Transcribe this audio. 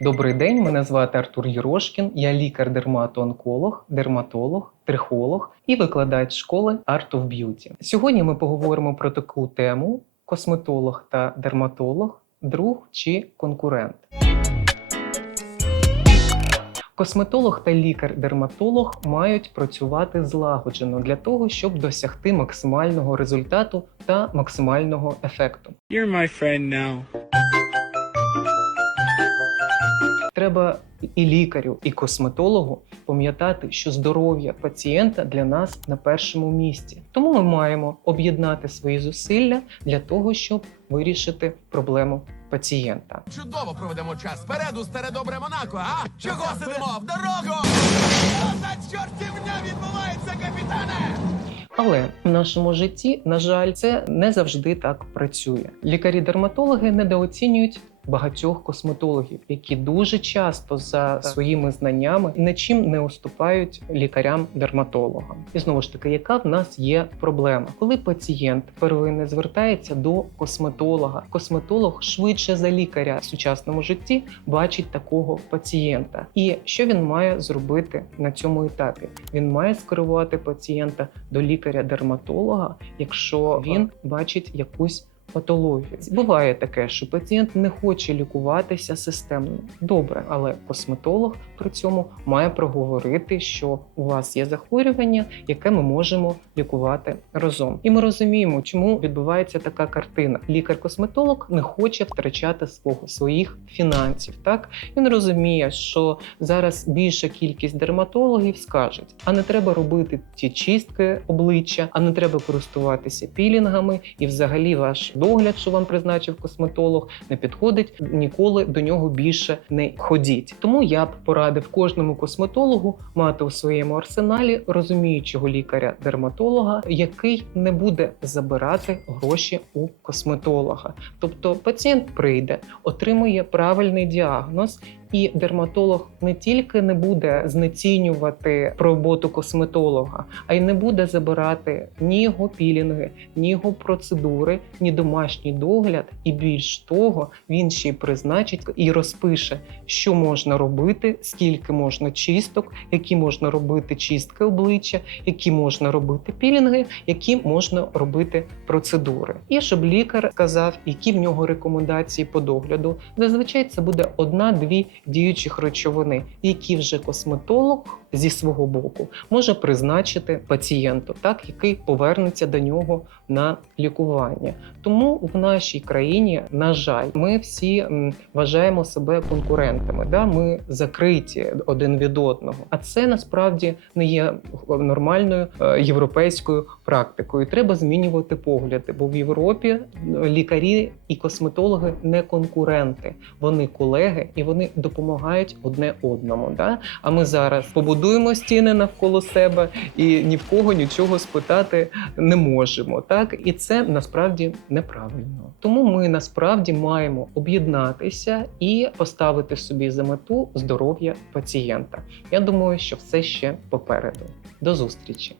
Добрий день, мене звати Артур Єрошкін. Я лікар-дерматоонколог, дерматолог, трихолог і викладач школи Art of Beauty. Сьогодні ми поговоримо про таку тему: косметолог та дерматолог, друг чи конкурент. Косметолог та лікар-дерматолог мають працювати злагоджено для того, щоб досягти максимального результату та максимального ефекту. You're my friend now. Треба і лікарю, і косметологу пам'ятати, що здоров'я пацієнта для нас на першому місці. Тому ми маємо об'єднати свої зусилля для того, щоб вирішити проблему пацієнта. Чудово проведемо час. Впереду старе добре Монако, а? Чого сидимо? В дорогу! Що за чортівня відбувається, капітане? Але в нашому житті, на жаль, це не завжди так працює. Лікарі-дерматологи недооцінюють багатьох косметологів, які дуже часто за своїми знаннями нічим не уступають лікарям-дерматологам. І знову ж таки, яка в нас є проблема, коли пацієнт первинне звертається до косметолога, косметолог швидше за лікаря в сучасному житті бачить такого пацієнта. І що він має зробити на цьому етапі? Він має скерувати пацієнта до лікаря-дерматолога, якщо він бачить якусь патологію. Буває таке, що пацієнт не хоче лікуватися системно. Добре, але косметолог при цьому має проговорити, що у вас є захворювання, яке ми можемо лікувати разом. І ми розуміємо, чому відбувається така картина. Лікар-косметолог не хоче втрачати свого своїх фінансів. Так він розуміє, що зараз більша кількість дерматологів скажуть, а не треба робити ті чистки обличчя, а не треба користуватися пілінгами, і взагалі ваш догляд, що вам призначив косметолог, не підходить. Ніколи до нього більше не ходіть. Тому я б порадив кожному косметологу мати у своєму арсеналі розуміючого лікаря-дерматолога, який не буде забирати гроші у косметолога. Тобто пацієнт прийде, отримує правильний діагноз. І дерматолог не тільки не буде знецінювати роботу косметолога, а й не буде забирати ні його пілінги, ні його процедури, ні домашній догляд. І більш того, він ще й призначить і розпише, що можна робити, скільки можна чисток, які можна робити чистки обличчя, які можна робити пілінги, які можна робити процедури. І щоб лікар сказав, які в нього рекомендації по догляду. Зазвичай це буде одна-дві діючих речовини, які вже косметолог зі свого боку може призначити пацієнту, так який повернеться до нього на лікування. Тому в нашій країні, на жаль, ми всі вважаємо себе конкурентами. Да? Ми закриті один від одного. А це насправді не є нормальною е, європейською практикою. Треба змінювати погляди, бо в Європі е, лікарі і косметологи не конкуренти, вони колеги і вони допомагають одне одному. Да? А ми зараз побудуємо стіни навколо себе і ні в кого нічого спитати не можемо. Так і це насправді неправильно. Тому ми насправді маємо об'єднатися і поставити собі за мету здоров'я пацієнта. Я думаю, що все ще попереду. До зустрічі.